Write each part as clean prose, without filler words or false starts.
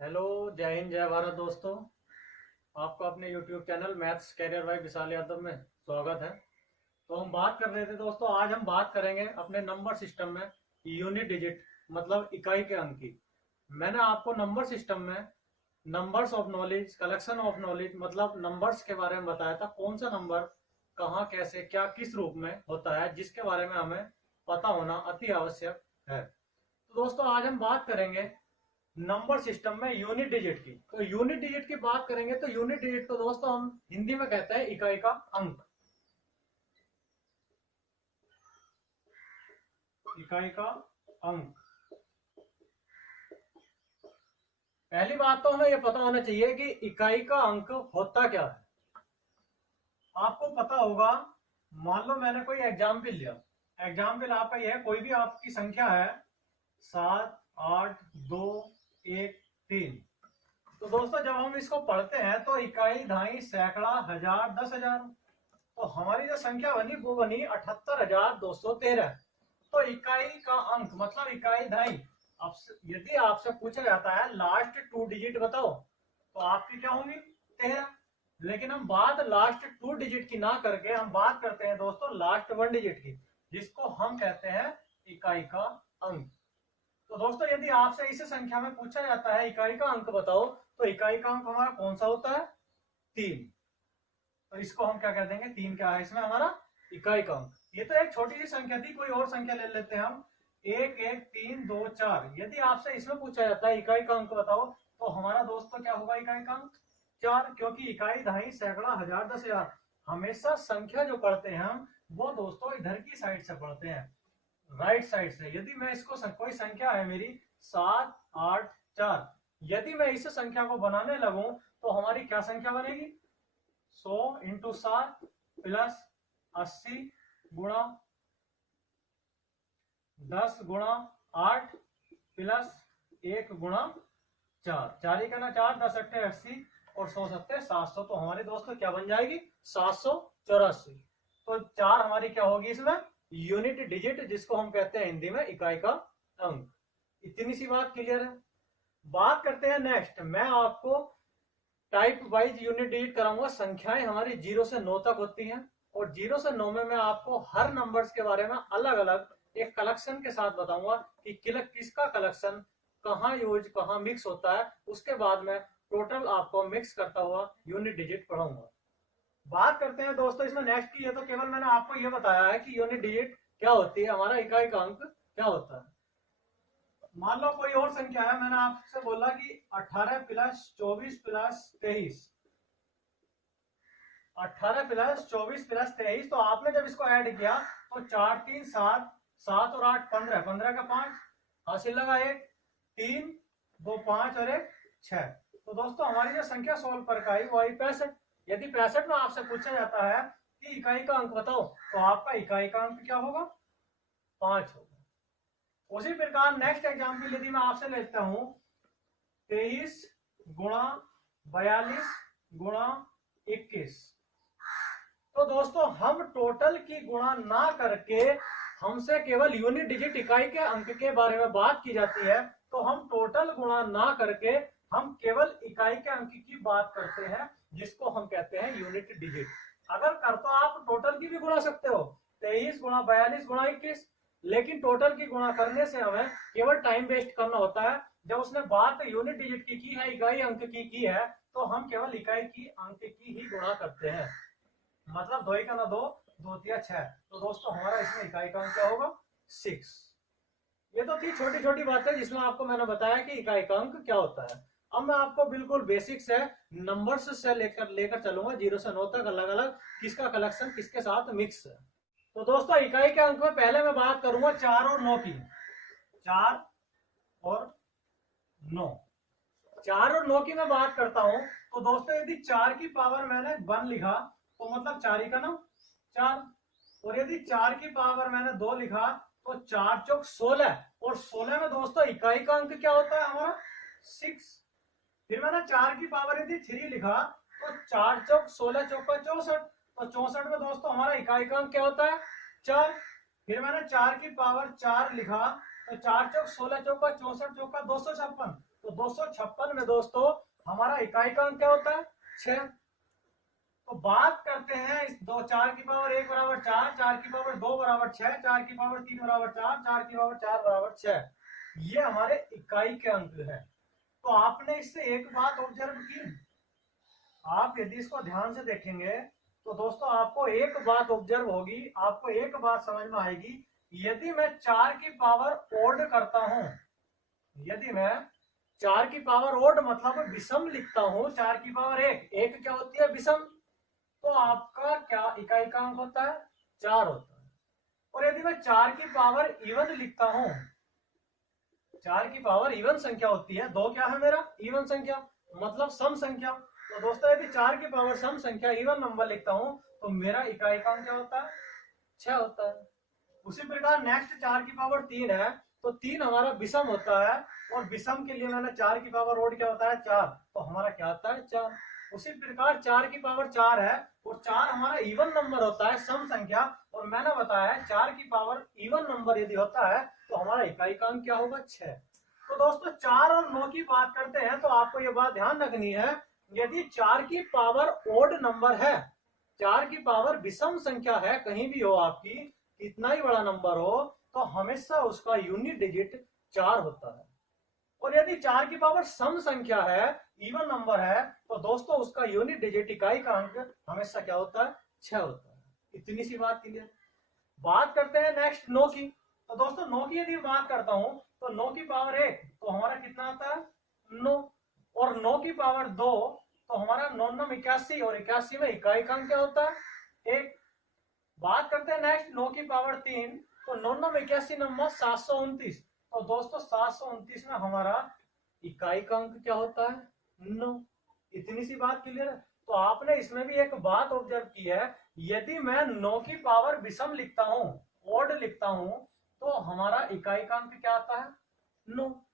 Hello. जय हिंद जय भारत दोस्तों। आपका अपने YouTube channel maths career by Vishal Yadav में स्वागत है। तो हम बात कर रहे थे दोस्तों, आज हम बात करेंगे अपने नंबर सिस्टम में यूनिट डिजिट मतलब इकाई के अंक की। मैंने आपको नंबर सिस्टम में numbers of knowledge, collection of knowledge मतलब नंबर्स के बारे में बताया था, कौन सा नंबर कहाँ कैसे क्या किस रूप में होता है, जिसके बारे में हमें पता होना अति आवश्यक है। तो दोस्तों आज हम बात करेंगे नंबर सिस्टम में यूनिट डिजिट की। तो यूनिट डिजिट की बात करेंगे तो यूनिट डिजिट को दोस्तों हम हिंदी में कहते हैं इकाई का अंक। इकाई का अंक। पहली बात तो हमें यह पता होना चाहिए कि इकाई का अंक होता क्या है। आपको पता होगा, मान लो मैंने कोई एग्जाम्पल लिया। एग्जाम्पल आपका यह है, कोई भी आपकी संख्या है 7 8 2 1 3। तो दोस्तों जब हम इसको पढ़ते हैं तो इकाई, दहाई, सैकड़ा, हजार, 10,000। तो हमारी जो संख्या बनी वो बनी 78,213। तो इकाई का अंक मतलब इकाई दहाई। अब यदि आपसे पूछा जाता है लास्ट 2 डिजिट बताओ तो आपकी क्या होंगी? 13। लेकिन हम बात लास्ट 2 डिजिट की ना करके हम बात करते हैं दोस्तों लास्ट 1 डिजिट की, जिसको हम कहते हैं इकाई का अंक। तो दोस्तों यदि आपसे इस संख्या में पूछा जाता है इकाई का अंक बताओ तो इकाई का अंक हमारा कौन सा होता है? 3। तो इसको हम क्या कह देंगे? 3 क्या है इसमें हमारा? इकाई का अंक। ये तो एक छोटी सी संख्या थी, कोई और संख्या ले लेते हैं हम। 1 1 3 2 4। यदि आपसे इसमें पूछा जाता है इकाई का अंक बताओ तो हमारा दोस्तों क्या होगा इकाई का अंक? 4। क्योंकि इकाई, दहाई, सैकड़ा, हजार, 10,000 हमेशा संख्या जो पढ़ते हैं हम वो दोस्तों इधर की साइड से पढ़ते हैं, राइट साइड से। यदि मैं इसको कोई संख्या है मेरी 7 8 4, यदि मैं इस संख्या को बनाने लगूं तो हमारी क्या संख्या बनेगी? 100 × 7 प्लस 80 गुणा 10 गुणा 8 प्लस 1 गुणा 4। 4 ही करना 4, 10 अट्ठे 80 और 100 सत्ते 700। तो हमारी दोस्तों क्या बन जाएगी? 784। तो 4 हमारी क्या होगी इसमें? यूनिट डिजिट, जिसको हम कहते हैं हिंदी में इकाई का अंक। इतनी सी बात क्लियर है। बात करते हैं नेक्स्ट। मैं आपको टाइप वाइज यूनिट डिजिट कराऊंगा। संख्याएं हमारी 0 से 9 तक होती हैं और 0 से 9 में मैं आपको हर नंबर्स के बारे में अलग अलग एक कलेक्शन के साथ बताऊंगा कि किसका कलेक्शन कहाँ यूज कहाँ मिक्स होता है। उसके बाद में टोटल आपको मिक्स करता हुआ यूनिट डिजिट पढ़ाऊंगा। बात करते हैं दोस्तों इसमें नेक्स्ट की। ये तो केवल मैंने आपको ये बताया है कि यूनिट डिजिट क्या होती है, हमारा इकाई का अंक क्या होता है। मान लो कोई और संख्या है, मैंने आपसे बोला कि 18 प्लस 24 प्लस 23। 18 plus 24 plus 23। तो आपने जब इसको ऐड किया तो 4 3 7, 7 और 8 15, 15 का 5 हासिल लगा 1, 3 2 5 और 1 6। तो दोस्तों हमारी जो संख्या सोल्व पर का आई वो आई 65। यदि 65 में आपसे पूछा जाता है कि इकाई का अंक बताओ तो आपका इकाई का अंक क्या होगा? 5 होगा। उसी प्रकार नेक्स्ट एग्जाम्पल यदि मैं आपसे लेता हूं 23 गुणा 42 गुणा 21। तो दोस्तों हम टोटल की गुणा ना करके हमसे केवल यूनिट डिजिट इकाई के अंक के बारे में बात की जाती है। तो हम टोटल गुणा ना करके हम केवल इकाई के अंक की बात करते हैं, जिसको हम कहते हैं यूनिट डिजिट। अगर कर तो आप टोटल की भी गुणा सकते हो, 23 गुणा 42 गुणा 21। लेकिन टोटल की गुणा करने से हमें केवल टाइम वेस्ट करना होता है। जब उसने बात यूनिट डिजिट की है, इकाई अंक की है, तो हम केवल इकाई की अंक की ही गुणा करते हैं। मतलब 2 का ना 2, 2 तिया 6। तो दोस्तों हमारा इसमें इकाई का अंक क्या होगा? 6। ये तो थी छोटी छोटी बातें जिसमें आपको मैंने बताया कि इकाई का अंक क्या होता है। अब मैं आपको बिल्कुल बेसिक से नंबर्स से लेकर चलूंगा 0 से 9 तक, अलग अलग किसका कलेक्शन किसके साथ मिक्स है। तो दोस्तों इकाई के अंक में पहले मैं बात करूंगा 4 और 9 की। 4 और 9। 4 और 9 की मैं बात करता हूं तो दोस्तों यदि 4 की पावर मैंने 1 लिखा तो मतलब 4 ही का ना 4। और यदि 4 की पावर मैंने 2 लिखा तो 4 चौक 16। और 16 में दोस्तों इकाई का अंक क्या होता है हमारा? 6। फिर मैंने 4 की पावर यदि 3 लिखा तो 4 चौक 16 चौका 64। तो 64 में दोस्तों हमारा इकाई का अंक क्या होता है? 4। फिर मैंने 4 की पावर 4 लिखा तो 4 चौक 16 चौका 64 चौका 256। तो 256 में दोस्तों हमारा इकाई का अंक क्या होता है 6। तो बात करते हैं इस 4 की पावर 1 बराबर 4, 4 की पावर 2 बराबर 6, 4 की पावर 3 बराबर 4, 4 की पावर 4 बराबर 6। ये हमारे इकाई के अंक है। तो आपने इससे एक बात ऑब्जर्व की, आप यदि इसको ध्यान से देखेंगे तो दोस्तों आपको एक बात ऑब्जर्व होगी, आपको एक बात समझ में आएगी। यदि मैं 4 की पावर ओड करता हूं, यदि मैं 4 की पावर ओड मतलब विषम लिखता हूं, 4 की पावर 1, 1 क्या होती है विषम, तो आपका क्या इकाई का अंक होता है 4 होता है। और यदि मैं 4 की पावर इवन लिखता हूं, 4 की पावर इवन संख्या होती है, 2 क्या है मेरा इवन संख्या मतलब सम संख्या। तो दोस्तों यदि 4 की पावर सम संख्या इवन नंबर लिखता हूं तो मेरा इकाई का अंक क्या होता है 6 होता है। उसी प्रकार नेक्स्ट 4 की पावर 3 है, तो 3 हमारा विषम होता है, और विषम के लिए मैंने 4 की पावर ओड क्या होता है 4, तो हमारा क्या होता है 4। उसी प्रकार 4 की पावर 4 है, और 4 हमारा इवन नंबर होता है सम संख्या, और मैंने बताया 4 की पावर इवन नंबर यदि होता है तो हमारा इकाई का अंक क्या होगा 6। तो दोस्तों 4 और 9 की बात करते हैं तो आपको ये बात ध्यान रखनी है, यदि 4 की पावर ओड नंबर है, 4 की पावर विषम संख्या है, कहीं भी हो आपकी कितना ही बड़ा नंबर हो, तो हमेशा उसका यूनिट डिजिट 4 होता है। और यदि 4 की पावर सम संख्या है, इवन नंबर है, तो दोस्तों उसका यूनिट डिजिट इकाई का अंक हमेशा क्या होता है 6 होता है। इतनी सी बात क्लियर। बात करते हैं नेक्स्ट 9 की। तो दोस्तों 9 की यदि बात करता हूं तो 9 की पावर 1 तो हमारा कितना आता है 9, और 9 की पावर 2 तो हमारा 9 9 81, और 81 में इकाई का अंक क्या होता है 1। बात करते हैं नेक्स्ट 9 की पावर 3, तो 9 9 81 नंबर 729, तो दोस्तों 729 में हमारा इकाई का अंक क्या होता है 9। इतनी सी बात क्लियर है। तो आपने इसमें भी एक बात ऑब्जर्व की है, यदि मैं 9 की पावर विषम लिखता हूं, ओड लिखता हूं, तो हमारा इकाई का अंक क्या आता है 9।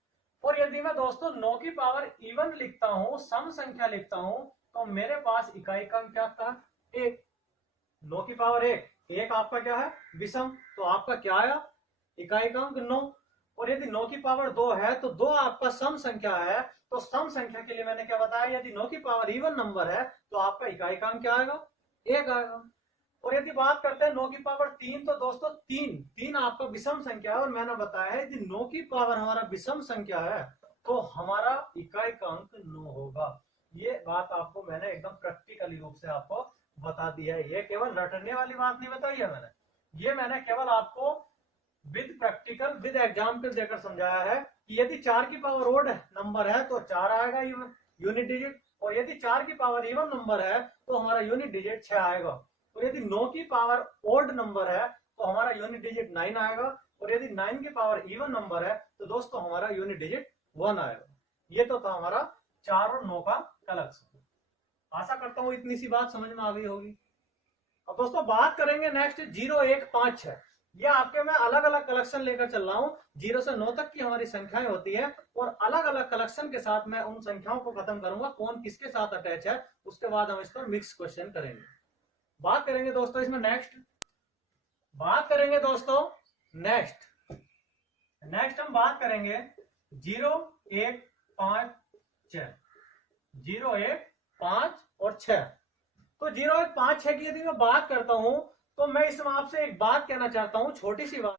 और यदि मैं दोस्तों 9 की पावर इवन लिखता हूं, सम संख्या लिखता हूं, तो मेरे पास इकाई का अंक क्या आता है 1। 9 की पावर 1, 1 आपका क्या है विषम, तो आपका क्या आया इकाई का अंक 9। और यदि 9 की पावर 2 है तो 2 आपका सम संख्या है, तो सम संख्या के लिए मैंने क्या बताया, यदि 9 की पावर इवन नंबर है तो आपका इकाई का अंक क्या आएगा 1 आएगा। और यदि बात करते हैं 9 की पावर 3, तो दोस्तों 3 आपका विषम संख्या है, और मैंने बताया है यदि 9 की पावर हमारा विषम संख्या है तो हमारा इकाई का अंक 9 होगा। ये बात आपको मैंने एकदम प्रैक्टिकली रूप से आपको बता दिया है, ये केवल रटने वाली बात नहीं बताई है मैंने, ये मैंने केवल आपको विद प्रैक्टिकल विद एग्जाम्पल देकर समझाया है कि यदि 4 की पावर ओड नंबर है तो 4 आएगा यूनिट डिजिट, और यदि 4 की पावर इवन नंबर है तो हमारा यूनिट डिजिट 6 आएगा। और यदि 9 की पावर ओड नंबर है तो हमारा यूनिट डिजिट 9 आएगा, और यदि 9 की पावर इवन नंबर है तो दोस्तों हमारा यूनिट डिजिट 1 आएगा। ये तो था हमारा 4 और 9 का कलेक्शन। आशा करता हूं इतनी सी बात समझ में आ गई होगी। अब दोस्तों बात करेंगे नेक्स्ट 0 1 5 6। ये आपके मैं अलग अलग कलेक्शन लेकर चल रहा हूं, 0 से 9 तक की हमारी संख्याएं होती है, और अलग अलग कलेक्शन के साथ मैं उन संख्याओं को खत्म करूंगा कौन किसके साथ अटैच है, उसके बाद हम इस पर मिक्स क्वेश्चन करेंगे। बात करेंगे दोस्तों इसमें नेक्स्ट, बात करेंगे दोस्तों नेक्स्ट हम बात करेंगे 0 1 5 6, 0 1 5 और 6। तो 0 1 5 6 की यदि मैं बात करता हूं तो मैं इसमें आपसे एक बात कहना चाहता हूं, छोटी सी बात।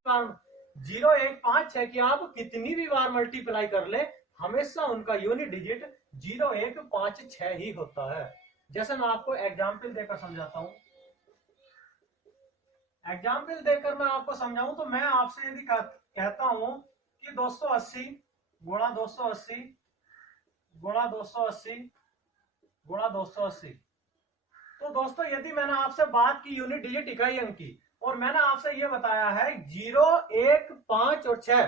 0 1 5 6 की आप कितनी भी बार मल्टीप्लाई कर ले, हमेशा उनका यूनिट डिजिट 0 1 5 6 ही होता है। जैसे मैं आपको एग्जाम्पल देकर समझाता हूं, एग्जाम्पल देकर मैं आपको समझाऊं तो मैं आपसे यदि कहता हूं कि 280 गुणा 280 गुणा 280 गुणा 280, तो दोस्तों यदि मैंने आपसे बात की यूनिट डिजिट इकाई अंक की, और मैंने आपसे यह बताया है 0 1 5 और 6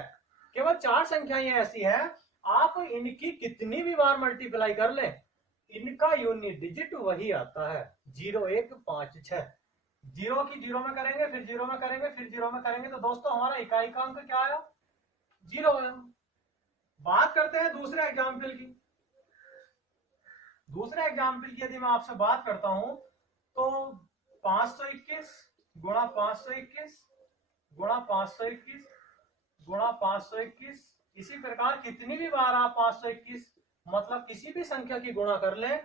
केवल 4 संख्याएं ऐसी है, आप इनकी कितनी भी बार मल्टीप्लाई कर ले इनका यूनिट डिजिट वही आता है 0 1 5 6। 0 की 0 में करेंगे, फिर 0 में करेंगे, फिर 0 में करेंगे, तो दोस्तों हमारा इकाई का अंक क्या आया 0 आया। बात करते हैं दूसरे एग्जाम्पल की। दूसरे एग्जाम्पल की यदि मैं आपसे बात करता हूं तो 521 गुणा 521 गुणा 521 गुणा 521 इसी प्रकार कितनी भी बार आप 521 मतलब किसी भी संख्या की गुणा कर लें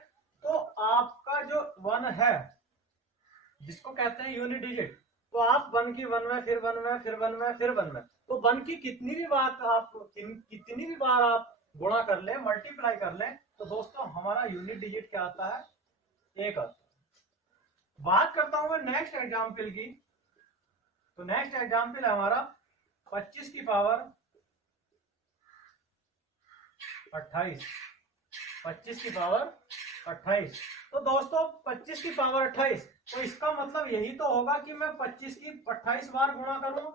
तो आपका जो 1 है जिसको कहते हैं यूनिट डिजिट, तो आप 1 की 1 में, फिर 1 में, फिर 1 में, फिर 1 में, तो 1 की कितनी भी बार आप गुणा कर लें, मल्टीप्लाई कर लें, तो दोस्तों हमारा यूनिट डिजिट क्या आता है? 1 आता है। बात करता हूं मैं नेक्स्ट एग्जाम्पल की। तो नेक्स्ट एग्जाम्पल है हमारा 25 की पावर 28। 25 की पावर 28। तो दोस्तों 25 की पावर 28, तो इसका मतलब यही तो होगा कि मैं 25 की 28 बार गुणा करूं।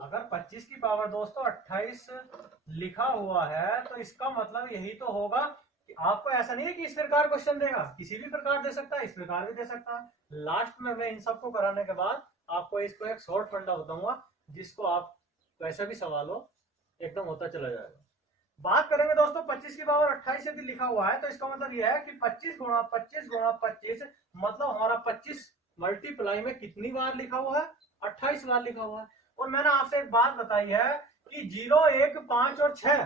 अगर 25 की पावर दोस्तों 28 लिखा हुआ है तो इसका मतलब यही तो होगा कि आपको ऐसा नहीं है कि इस प्रकार क्वेश्चन देगा, किसी भी प्रकार दे सकता है, इस प्रकार भी दे सकता है। लास्ट में मैं इन सबको कराने के बाद आपको इसको एक शॉर्ट फंडा बताऊंगा जिसको आप वैसा भी सवाल हो एकदम होता चला जाएगा। बात करेंगे दोस्तों 25 की पावर 28 यदि लिखा हुआ है तो इसका मतलब यह है कि 25 गुणा 25 गुणा 25 मतलब हमारा 25 मल्टीप्लाई में कितनी बार लिखा हुआ है? 28 बार लिखा हुआ है। और मैंने आपसे एक बात बताई है कि 0, 1, 5 और 6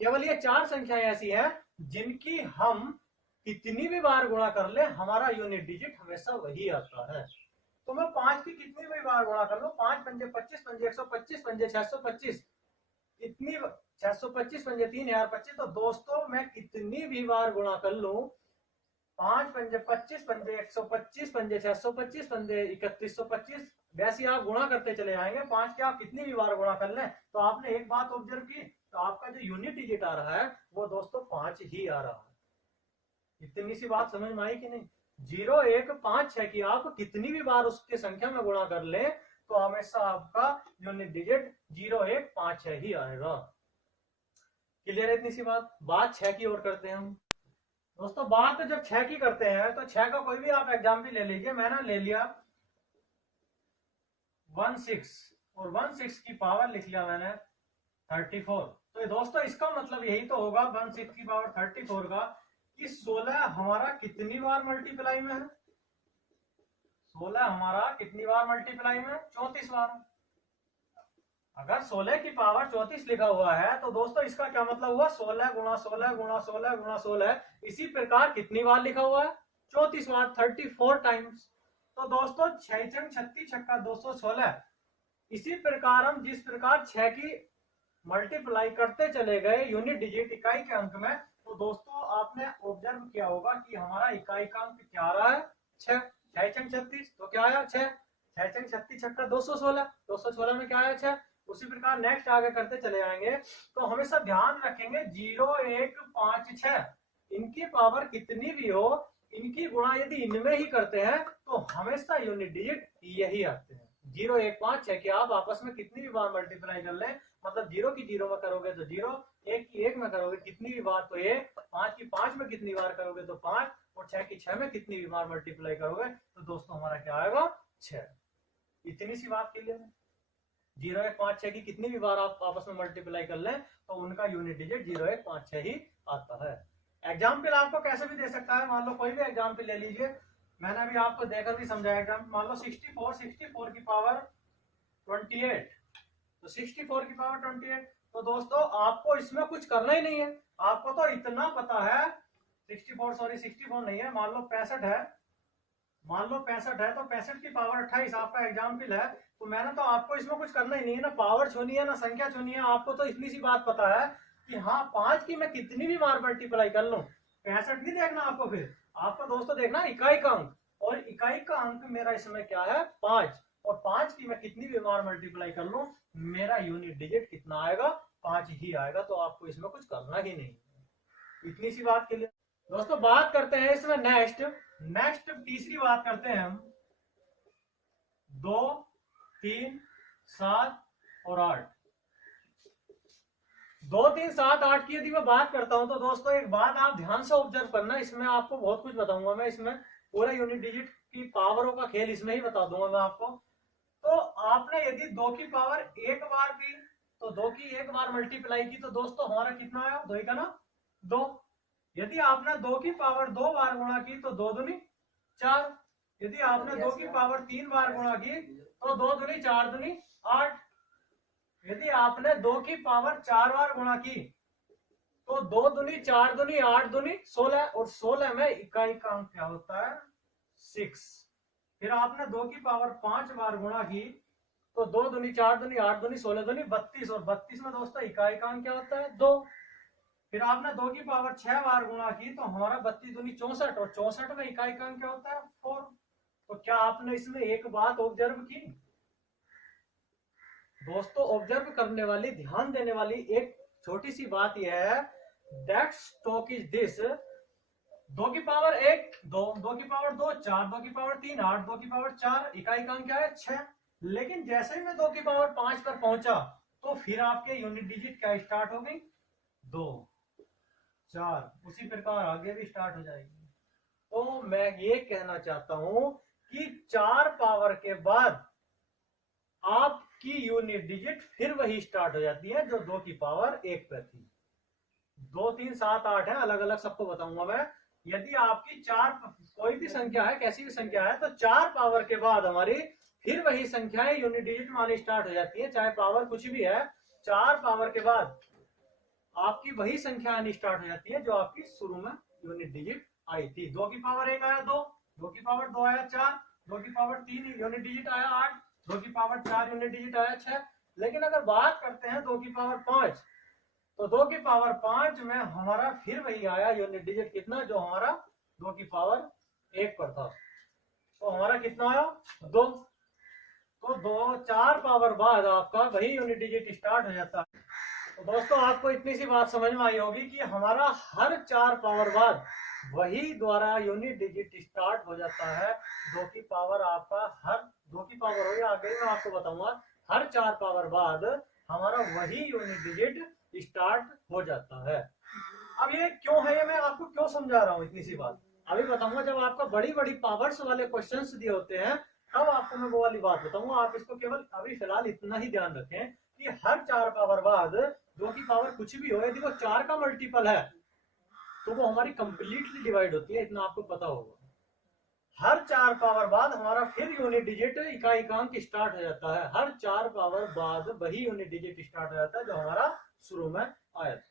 केवल ये 4 संख्याएं ऐसी हैं जिनकी हम कितनी भी बार गुणा कर ले हमारा यूनिट डिजिट हमेशा वही आता है। तो मैं 5 की कितनी भी बार गुणा कर लूं, 5 पंजे 25, पंजे 125, पंजे 625, इतनी 625 पंजे 3025, तो दोस्तों मैं कितनी भी बार गुणा कर लूं, 5 पंजे 25, पंजे 125, पंजे 625, पंजे 3125, वैसे आप गुणा करते चले जाएंगे। 5 के आप कितनी भी बार गुणा कर लें तो आपने एक बात ऑब्जर्व की, तो आपका जो यूनिट डिजिट आ रहा है वो दोस्तों 5 ही आ रहा है। इतनी सी बात समझ में आई कि नहीं? 0, 1, 5, 6 की आप कितनी भी बार उसके संख्या में गुणा कर ले तो हमेशा आपका यूनिट डिजिट 0, 1, 5, 6 ही आएगा। क्लियर है इतनी सी बात? बात 6 की ओर करते हैं हम। दोस्तों बात जब 6 की करते हैं तो 6 का कोई भी आप एग्जाम्पल ले लीजिए। मैंने ले लिया 16 और 16 की पावर लिख लिया मैंने 34। तो दोस्तों इसका मतलब यही तो होगा 16 की पावर 34 का कि 16 हमारा कितनी बार मल्टीप्लाई में है? 16 हमारा कितनी बार मल्टीप्लाई में? 34 बार। अगर 16 की पावर 34 लिखा हुआ है तो दोस्तों इसका क्या मतलब हुआ? 16 गुणा 16 गुणा 16 गुणा 16। इसी प्रकार कितनी बार लिखा हुआ है? 34 बार, 34 टाइम्स। तो दोस्तों 6 छंग 36 छक्का 216। इसी प्रकार हम जिस प्रकार 6 की मल्टीप्लाई करते चले गए यूनिट डिजिट इकाई के अंक में, तो दोस्तों आपने ऑब्जर्व किया होगा कि हमारा इकाई का अंक क्या आ रहा है? 6। 6 छंग 36 तो क्या आया? 6। 6 छंग 36 छक्का 216, 216 में क्या आया? 6। उसी प्रकार नेक्स्ट आगे करते चले जाएंगे तो हमेशा ध्यान रखेंगे 0, 1, 5, 6 इनकी पावर कितनी भी हो, इनकी गुणा यदि इनमें ही करते हैं तो हमेशा यूनिट डिजिट यही आते हैं। 0, 1, 5, 6 के आप आपस में कितनी भी बार मल्टीप्लाई कर लें, मतलब 0 की 0 में करोगे तो 0, 1 की 1 में करोगे कितनी भी बार तो 1, 5 की 5 में कितनी बार करोगे तो 5, और 6 की 6 में कितनी भी बार मल्टीप्लाई करोगे तो दोस्तों हमारा क्या आएगा? 6। इतनी सी बात के लिए 0, 1, 5, 6 की कितनी भी बार आप आपस में मल्टीप्लाई कर लें तो उनका यूनिट डिजिट 0, 1, 5, 6 ही आता है। एग्जाम्पल आपको कैसे भी दे सकता है, मान लो कोई भी एग्जाम्पल ले लीजिए, मैंने अभी आपको देकर भी समझाया एग्जाम्पल। मान लो 64 की पावर 28, तो 64 की पावर 28, तो दोस्तों आपको इसमें कुछ करना ही नहीं है, आपको तो इतना पता है 64 नहीं है, मान लो 65 है, मान लो 65 है, तो 65 की पावर 28 आपका एग्जाम्पल है। तो मैंने तो आपको इसमें कुछ करना ही नहीं है, ना पावर छूनी है ना संख्या छूनी है, आपको तो इतनी सी बात पता है कि हाँ 5 की मैं कितनी भी बार मल्टीप्लाई कर लूं, 65 नहीं देखना आपको, फिर आपको दोस्तों देखना इकाई का अंक, और इकाई का अंक मेरा इसमें क्या है? 5, और 5 की मैं कितनी भी बार मल्टीप्लाई कर लूं मेरा यूनिट डिजिट कितना आएगा? 5 ही आएगा। तो आपको इसमें कुछ करना ही नहीं, इतनी सी बात के लिए। दोस्तों बात करते हैं इसमें नेक्स्ट तीसरी बात करते हैं हम 2, 3, 7 और 8। 2, 3, 7, 8 की यदि मैं बात करता हूं तो दोस्तों एक बात आप ध्यान से ऑब्जर्व करना, इसमें आपको बहुत कुछ बताऊंगा मैं, इसमें पूरा यूनिट डिजिट की पावरों का खेल इसमें ही बता दूंगा मैं आपको। तो आपने यदि 2 की पावर 1 बार की तो 2 की 1 बार मल्टीप्लाई की तो दोस्तों हमारा कितना आया? 2 का ना 2। यदि आपने 2 की पावर 2 बार गुणा की तो 2 दूनी 4। यदि आपने 2 की पावर 3 बार गुणा की तो 2 दूनी 4 दूनी 8। यदि आपने 2 की पावर 4 बार गुणा की तो 2 दूनी 4 दूनी 8 दूनी 16, और 16 में इकाई का अंक क्या होता है 6। फिर आपने 2 की पावर 5 बार गुणा की तो 2 दूनी 4 दूनी 8 दूनी 16 दूनी 32, और 32 में दोस्तों इकाई का अंक क्या होता है 2। फिर आपने 2 की पावर 6 बार गुणा की तो हमारा 32 दूनी 64, और 64 में इकाई का अंक क्या होता है 4। तो क्या आपने इसमें एक बात ऑब्जर्व की दोस्तों? ऑब्जर्व करने वाली, ध्यान देने वाली एक छोटी सी बात यह है, दैट स्टॉक इज दिस, 2 की पावर 1 2, 2 की पावर 2 4, 2 की पावर 3 8, 2 की पावर 4, इकाई का अंक क्या है 6। लेकिन जैसे ही मैं 2 की पावर 5 पर पहुंचा तो फिर आपके यूनिट डिजिट क्या स्टार्ट हो गई 2 4, उसी प्रकार आगे भी स्टार्ट हो जाएगी। तो मैं ये कहना चाहता हूं कि 4 पावर के बाद आपकी यूनिट डिजिट फिर वही स्टार्ट हो जाती है जो 2 की पावर 1 पर थी। 2 3 7 8 है, अलग अलग सबको बताऊंगा मैं। यदि आपकी 4 कोई भी संख्या है, कैसी भी संख्या है, तो 4 पावर के बाद हमारी फिर वही संख्याएं यूनिट डिजिट में आनी स्टार्ट हो जाती है, चाहे पावर कुछ भी है। 4 पावर के बाद आपकी वही संख्या आनी स्टार्ट हो जाती है जो आपकी शुरू में यूनिट डिजिट आई थी। 2 की पावर 1 आया 2, 2 की पावर 2 आया 4, 2 की पावर 3 यूनिट डिजिट आया 8, 2 की पावर 4 यूनिट डिजिट आया 6। लेकिन अगर बात करते हैं 2 की पावर 5, तो 2 की पावर 5 में हमारा फिर वही आया यूनिट डिजिट कितना जो हमारा 2 की पावर 1 पर था। तो हमारा कितना आया 2। तो 2 4 पावर बाद आपका वही यूनिट डिजिट स्टार्ट हो जाता है। तो दोस्तों आपको इतनी सी बात समझ में आई होगी कि हमारा हर 4 पावर बाद वही द्वारा यूनिट डिजिट स्टार्ट हो जाता है। 2 की पावर आपका हर 2 की पावर हो या आगे मैं आपको बताऊंगा, हर 4 पावर बाद हमारा वही यूनिट डिजिट स्टार्ट हो जाता है। अब ये क्यों है, ये मैं आपको क्यों समझा रहा हूँ इतनी सी बात अभी बताऊंगा। जब आपका बड़ी बड़ी पावर्स वाले क्वेश्चंस दिए होते हैं तब आपको मैं वो वाली बात बताऊंगा। आप इसको केवल अभी फिलहाल इतना ही ध्यान रखें कि हर 4 पावर बाद 2 की पावर कुछ भी हो, यदि वो 4 का मल्टीपल है तो वो हमारी कंप्लीटली डिवाइड होती है, इतना आपको पता होगा। हर 4 पावर बाद हमारा फिर यूनिट डिजिट इकाई का अंक स्टार्ट हो जाता है। हर 4 पावर बाद वही यूनिट डिजिट स्टार्ट हो जाता है जो हमारा शुरू में आया था।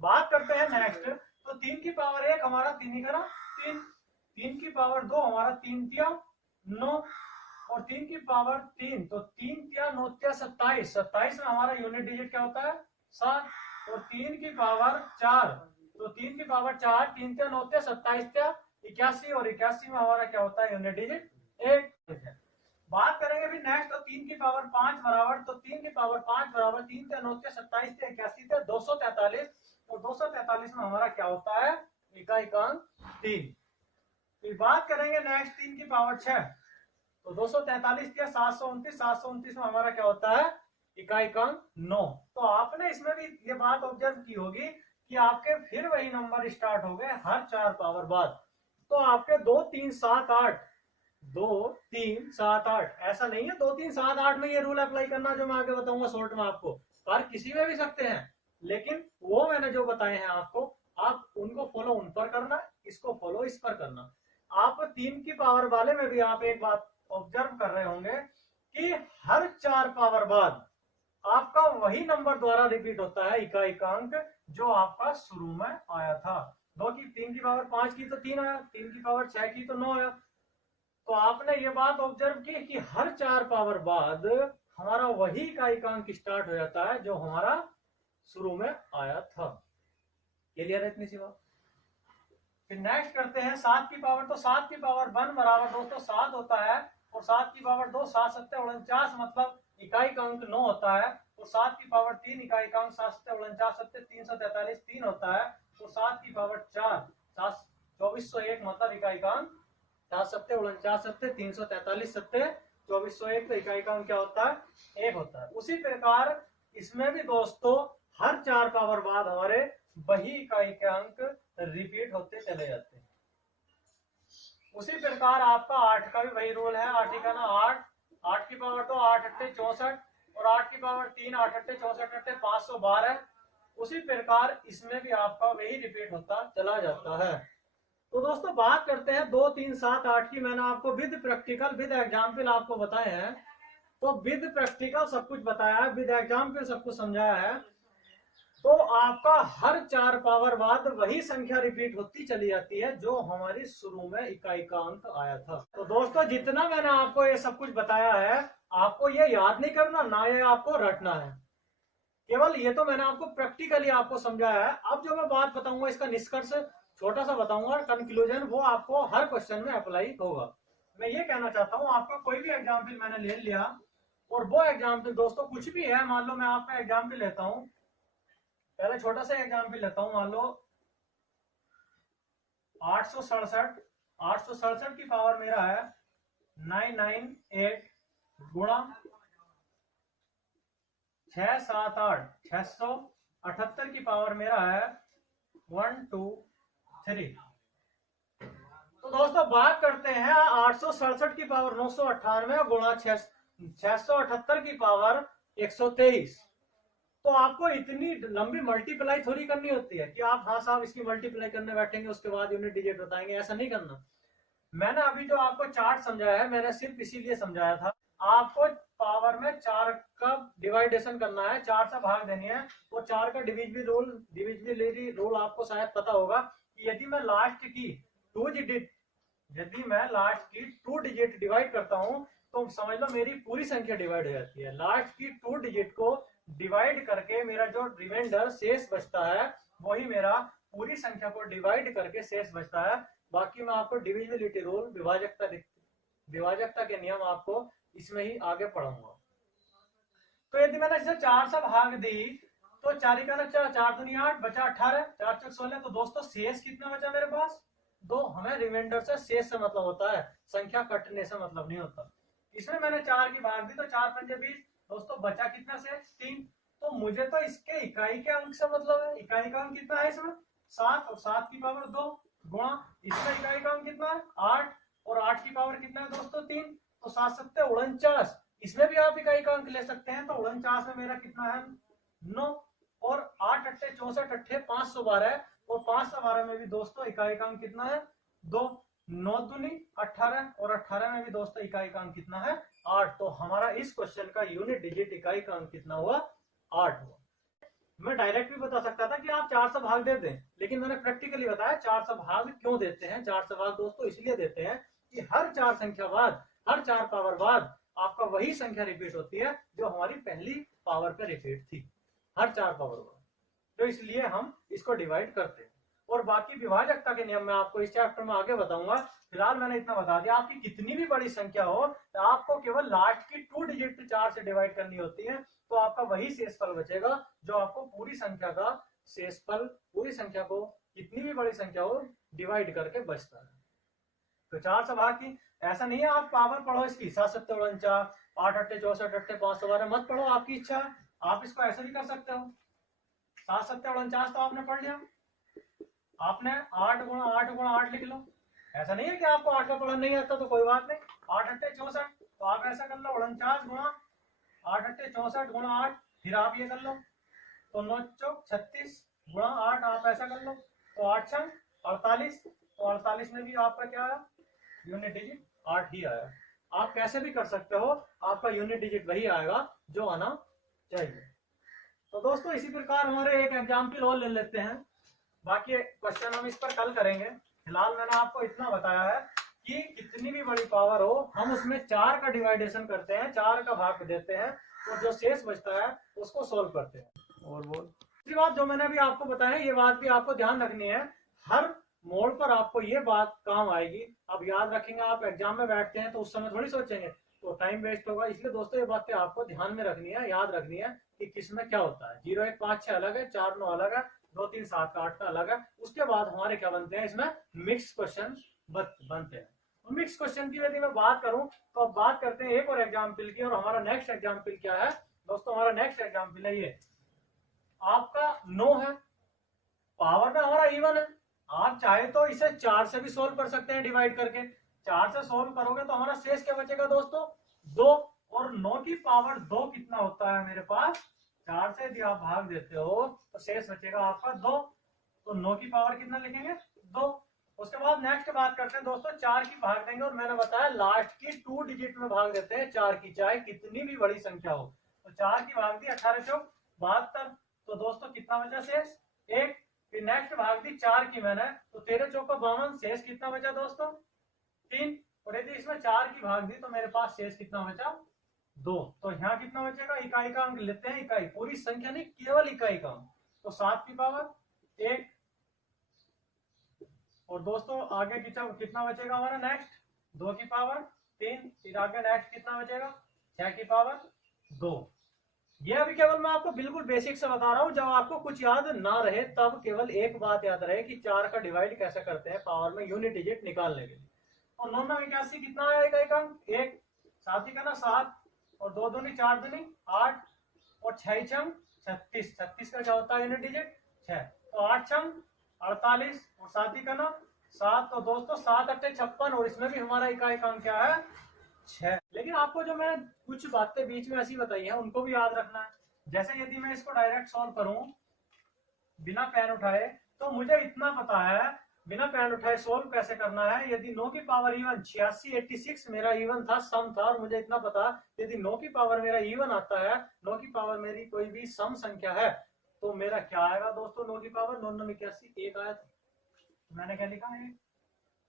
बात करते हैं नेक्स्ट। तो 3 की पावर 1 हमारा 3 ही करा 3, 3 की पावर 2 हमारा 3 तिया 9, और 3 की पावर 3 तो 3 तिया 9 तिया 27, 27 में हमारा यूनिट डिजिट क्या होता है 7, और 3 की पावर 4 तो 3 की पावर 4 3 तिया 9 तिया 27 तिया 81, और 81 में हमारा क्या होता है यूनिट डिजिट 1। बात करेंगे फिर नेक्स्ट। तो 3 की पावर 5 बराबर, तो 3 की पावर 5 बराबर 3 तिया 9 तिया 27 तिया 81 तिया 243, और 243 में हमारा क्या होता है इकाई का अंक 3। फिर बात करेंगे नेक्स्ट 3 की पावर 6 तो 243 या 729, 729 में हमारा क्या होता है इकाई का अंक 9। तो आपने इसमें भी ये बात ऑब्जर्व की होगी कि आपके फिर वही नंबर स्टार्ट हो गए हर 4 पावर बाद। तो आपके 2 3 7 8 2 3 7 8 ऐसा नहीं है 2 3 7 8 में ये रूल अप्लाई करना जो मैं आगे बताऊंगा शॉर्ट में आपको, पर किसी में भी सकते हैं। लेकिन वो मैंने जो बताए हैं आपको, आप उनको फॉलो उन पर करना, इसको फॉलो इस पर करना। आप 3 की पावर वाले में भी आप एक बात ऑब्जर्व कर रहे होंगे कि हर 4 पावर बाद आपका वही नंबर द्वारा रिपीट होता है इकाई का अंक जो आपका शुरू में आया था। 3 की पावर 5 की तो 3 आया, 3 की पावर 6 की तो 9 आया। तो आपने ये बात ऑब्जर्व की कि हर 4 पावर बाद हमारा वही इकाई का अंक स्टार्ट हो जाता है जो हमारा शुरू में आया था। क्लियर है इतनी सी बात? फिर नेक्स्ट करते हैं 7 की पावर। तो 7 की पावर 1 बराबर दोस्तों 7 होता है, और 7 की पावर 2 7 7 49 मतलब इकाई का अंक 9 होता है। तो 7 की पावर 3 इकाई का अंक 7 7 49 7 343 3 होता है। तो 7 की पावर 4 7 2401 मतलब इकाई का अंक 7 7 49 7 343 7 2401, तो इकाई का अंक क्या होता है 1 होता है। उसी प्रकार इसमें भी दोस्तों हर 4 पावर बाद हमारे वही इकाई के अंक रिपीट होते चले जाते हैं। उसी प्रकार आपका 8 का भी वही रूल है। 8 का ना 8 8 की पावर 2 8 8 64, और 8 की पावर 3 8 8 64 8 512। उसी प्रकार इसमें भी आपका वही रिपीट होता चला जाता है। तो दोस्तों बात करते हैं 2 3 7 8 की। मैंने आपको विद प्रैक्टिकल विद एग्जाम्पल आपको बताए हैं। तो विद प्रैक्टिकल सब कुछ बताया है, विद एग्जाम्पल सब कुछ समझाया है। तो आपका हर 4 पावर बाद वही संख्या रिपीट होती चली जाती है जो हमारी शुरू में इकाई का अंक आया था। तो दोस्तों जितना मैंने आपको ये सब कुछ बताया है, आपको ये याद नहीं करना, ना ये आपको रटना है, केवल ये तो मैंने आपको प्रैक्टिकली आपको समझाया है। अब जो मैं बात बताऊंगा इसका निष्कर्ष छोटा सा बताऊंगा, कंक्लूजन, वो आपको हर क्वेश्चन में अप्लाई होगा। मैं ये कहना चाहता हूँ, आपका कोई भी एग्जाम्पल मैंने ले लिया और वो एग्जाम्पल दोस्तों कुछ भी है, मान लो मैं आपका एग्जाम्पल लेता हूँ, पहले छोटा सा एग्जाम्पल लेता हूं, मान लो 867 की पावर मेरा है 998 गुणा 678 678 की पावर मेरा है 123। तो दोस्तों बात करते हैं 867 की पावर 998 गुणा 678 की पावर 123। तो आपको इतनी लंबी मल्टीप्लाई थोड़ी करनी होती है कि आप हाँ साहब इसकी मल्टीप्लाई करने बैठेंगे उसके बाद यूनिट डिजिट बताएंगे, ऐसा नहीं करना। मैंने अभी जो आपको चार्ट समझाया है, मैंने सिर्फ इसीलिए समझाया था, आपको पावर में 4 का डिवाइडेशन करना है, 4 से भाग देनी है। वो 4 का डिविजिबिलिटी रूल आपको शायद पता होगा कि यदि मैं लास्ट की 2 डिजिट डिवाइड करता हूं तो समझ लो मेरी पूरी संख्या डिवाइड हो जाती है। लास्ट की 2 डिजिट को डिवाइड करके मेरा जो रिमाइंडर शेष बचता है वही मेरा पूरी संख्या को डिवाइड करके शेष बचता है। बाकी मैं आपको डिविजिबिलिटी रूल, विभाजकता के नियम आपको इसमें ही आगे पढ़ाऊंगा। तो यदि मैंने इसे 4 से भाग दी तो 4 का 4 दूनी 8 बचा 18, 4 चौक 16। तो दोस्तों शेष कितना बचा मेरे पास 2। हमें रिमाइंडर से शेष से मतलब होता है, संख्या कटने से मतलब नहीं होता। इसमें मैंने 4 की भाग दी तो 4 पंजे 20। दोस्तों बचा कितना से 3। तो मुझे तो इसके इकाई के अंक से मतलब है, इकाई का अंक कितना है इसमें 7 और 7 की पावर 2 गुणा इसका इकाई का अंक कितना है 8 और 8 की पावर कितना है दोस्तों 3। तो 7 सत्ते 49, इसमें भी आप इकाई का अंक ले सकते हैं। तो 49 में मेरा कितना है 9 और 8 अट्ठे 64 अट्ठे 512 और 512 में भी दोस्तों इकाई का अंक कितना है 2। 9 दूनी 18 और 18 में भी दोस्तों इकाई का अंक कितना है 8। तो हमारा इस क्वेश्चन का यूनिट डिजिट इकाई का अंक कितना हुआ 8 हुआ। मैं डायरेक्ट भी बता सकता था कि आप 4 से भाग दे दें, लेकिन मैंने प्रैक्टिकली बताया 4 से भाग क्यों देते हैं। 4 से भाग दोस्तों इसलिए देते हैं कि हर 4 संख्या बाद, हर 4 पावर बाद आपका वही संख्या रिपीट होती है जो हमारी पहली पावर पे रिपीट थी, हर 4 पावर बाद। तो इसलिए हम इसको डिवाइड करते हैं। और बाकी विभाजकता के नियम में आपको इस चैप्टर में आगे बताऊंगा। फिलहाल मैंने इतना बता दिया, आपकी कितनी भी बड़ी संख्या हो तो आपको केवल लास्ट की 2 डिजिट 4 से डिवाइड करनी होती है, तो आपका वही शेषफल बचेगा जो आपको पूरी संख्या का शेषफल, पूरी संख्या को कितनी भी बड़ी संख्या हो डिवाइड करके बचता है। तो 4 से भाग की ऐसा नहीं है आप पावर पढ़ो इसकी 7 7 49 8 अट्ठे 64 अट्ठे 512 मत पढ़ो, आपकी इच्छा है। आप इसको ऐसे भी कर सकते हो, 7 7 49 तो आपने पढ़ लिया, आपने 8 गुणा 8 लिख लो। ऐसा नहीं है कि आपको 8 का पढ़ना नहीं आता तो कोई बात नहीं, 8 अट्ठे 64, तो आप ऐसा कर लो 49 गुणा 8 अट्ठे 64 गुणा 8, फिर आप ये कर लो तो 9 चौक 36 गुणा 8, आप ऐसा कर लो तो 8 छंग 48। तो 48 में भी आपका क्या आया यूनिट डिजिट 8 ही आया। आप कैसे भी कर सकते हो, आपका यूनिट डिजिट वही आएगा जो आना चाहिए। तो दोस्तों इसी प्रकार हमारे एक एग्जाम्पल और ले लेते हैं, बाकी क्वेश्चन हम इस पर कल करेंगे। फिलहाल मैंने आपको इतना बताया है कि कितनी भी बड़ी पावर हो हम उसमें 4 का डिवाइडेशन करते हैं, 4 का भाग देते हैं, तो जो शेष बचता है उसको सोल्व करते हैं। और वो दूसरी बात जो मैंने अभी आपको बताया, ये बात भी आपको ध्यान रखनी है, हर मोड़ पर आपको ये बात काम आएगी। अब याद रखेंगे, आप एग्जाम में बैठते हैं तो उस समय थोड़ी सोचेंगे तो टाइम वेस्ट होगा। इसलिए दोस्तों ये बातें आपको ध्यान में रखनी है, याद रखनी है कि किसमें क्या होता है। 0 1 5 6 अलग है, 4 9 अलग है, 2 3 7 का 8 का अलग है। उसके बाद हमारे क्या बनते हैं, इसमें मिक्स क्वेश्चन बनते हैं। तो मिक्स क्वेश्चन की यदि मैं बात करूं तो अब बात करते हैं एक और एग्जाम्पल की। और हमारा नेक्स्ट एग्जाम्पल क्या है दोस्तों, हमारा नेक्स्ट एग्जाम्पल है ये आपका 9 है, पावर में हमारा इवन है। आप चाहे तो इसे 4 से भी सोल्व कर सकते हैं डिवाइड करके। 4 से सोल्व करोगे तो हमारा शेष क्या बचेगा दोस्तों 2, और 9 की पावर 2 कितना होता है मेरे पास 4 से यदि आप भाग देते हो तो शेष बचेगा आपका 2। तो 9 की पावर कितना लिखेंगे 2, उसके बाद नेक्स्ट बात करते हैं दोस्तों, 4 की भाग देंगे और मैंने बताया लास्ट की 2 डिजिट में भाग देते हैं 4 की, चाहे कितनी भी बड़ी संख्या हो। तो 4 की भाग दी 18 चौक 72, तो दोस्तों कितना बचा शेष 1। फिर नेक्स्ट भाग दी 4 की मैंने, तो 13 चौक 52, शेष कितना बचा दोस्तों 3। और यदि इसमें 4 की भाग दी तो मेरे पास शेष कितना बचा 2। तो यहाँ कितना बचेगा, इकाई का अंक लेते हैं, इकाई पूरी संख्या नहीं केवल इकाई का अंक, तो 7 की पावर 1। और दोस्तों आगे कितना बचेगा हमारा नेक्स्ट 2 की पावर 3। फिर आगे नेक्स्ट कितना बचेगा 6 की पावर 2। ये अभी केवल मैं आपको बिल्कुल बेसिक से बता रहा हूं, जब आपको कुछ याद ना रहे तब केवल एक बात याद रहे कि 4 का डिवाइड कैसे करते हैं पावर में यूनिट डिजिट निकालने के लिए। और 981 कितना आया इकाई का अंक 1, 7 ही का ना 7, और 2 दूनी 4 दूनी 8, और 6 छंग 36, 36 का क्या होता है यूनिट डिजिट 6, तो 8 छंग 48, और 7 ही का ना 7, तो दोस्तों 7 अट्ठे 56, और इसमें भी हमारा इकाई का अंक क्या है 6। लेकिन आपको जो मैं कुछ बातें बीच में ऐसी बताई हैं उनको भी याद रखना है। जैसे यदि मैं इसको डायरेक्ट सॉल्व करूं बिना पेन उठाए, तो मुझे इतना पता है बिना पेन उठाए सोल्व कैसे करना है। यदि 9 की पावर इवन 86 86 मेरा इवन था, सम था, और मुझे इतना पता यदि 9 की पावर मेरा इवन आता है, 9 की पावर मेरी कोई भी सम संख्या है, तो मेरा क्या आएगा दोस्तों 9 की पावर 9 9 81 1 आया था, मैंने क्या लिखा है।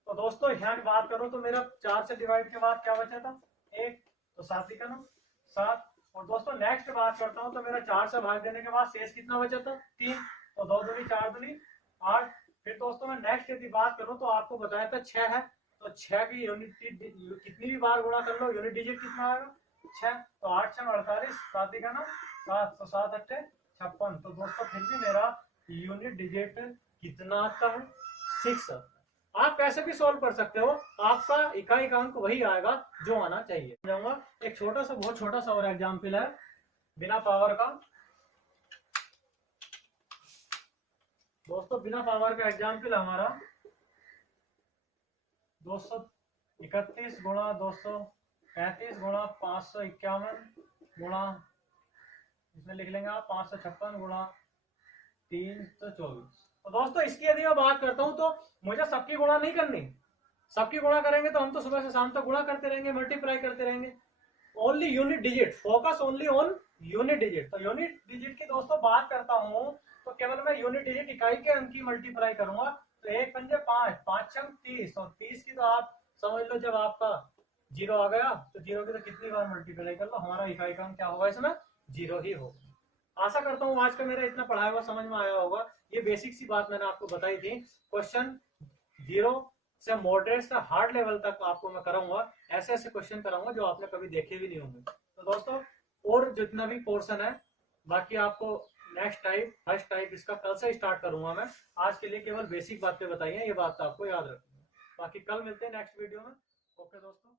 तो दोस्तों यहाँ की बात करो तो मेरा 4 से डिवाइड के बाद क्या बचा था 1, तो 7 ही का ना 7। और दोस्तों नेक्स्ट बात करता हूँ, तो मेरा 4 से भाग देने के बाद शेष कितना बचा था 3, तो 2 दूनी 4 दूनी 8। फिर दोस्तों मैं नेक्स्ट यदि बात करूं तो आपको बताया था 6 है, तो 6 की यूनिट कितनी भी बार गुणा कर लो यूनिट डिजिट कितना आएगा 6, तो 8 6 48, 7 का ना 7, तो 7 अट्ठे 56। तो दोस्तों फिर भी मेरा यूनिट डिजिट कितना आता है 6। आप कैसे भी सॉल्व कर सकते हो, आपका इकाई का अंक वही आएगा जो आना चाहिए। जाऊंगा एक छोटा सा बहुत छोटा सा और एग्जाम्पल है बिना पावर का। दोस्तों बिना पावर का एग्जाम्पल हमारा 231 गुणा 235 गुणा 551 गुणा, इसमें लिख लेंगे आप 556 गुणा 324। तो दोस्तों इसकी यदि मैं बात करता हूं तो मुझे सबकी गुणा नहीं करनी, सबकी गुणा करेंगे तो हम तो सुबह से शाम तक गुणा करते रहेंगे, मल्टीप्लाई करते रहेंगे। Only unit digit, focus only on unit digit. तो यूनिट डिजिट की दोस्तों बात करता हूं तो केवल मैं यूनिट डिजिट इकाई के अंक की मल्टीप्लाई करूंगा, तो 1 पंजे 5, 5 छंग 30, और 30 की तो आप समझ लो जब आपका 0 आ गया तो 0 की तो कितनी बार मल्टीप्लाई कर लो हमारा इकाई का अंक क्या होगा इसमें 0 ही होगा। आशा करता हूँ आज का मेरा इतना पढ़ाया हुआ समझ में आया होगा। ये बेसिक सी बात मैंने आपको बताई थी। क्वेश्चन 0 से मॉडरेट से हार्ड लेवल तक आपको मैं कराऊंगा, ऐसे ऐसे क्वेश्चन कराऊंगा जो आपने कभी देखे भी नहीं होंगे। तो दोस्तों और जितना भी पोर्शन है बाकी आपको नेक्स्ट टाइप फर्स्ट टाइप इसका कल से स्टार्ट करूंगा मैं। आज के लिए केवल बेसिक बातें बताई हैं, ये बात आपको याद रखनी है। बाकी कल मिलते हैं नेक्स्ट वीडियो में। ओके दोस्तों।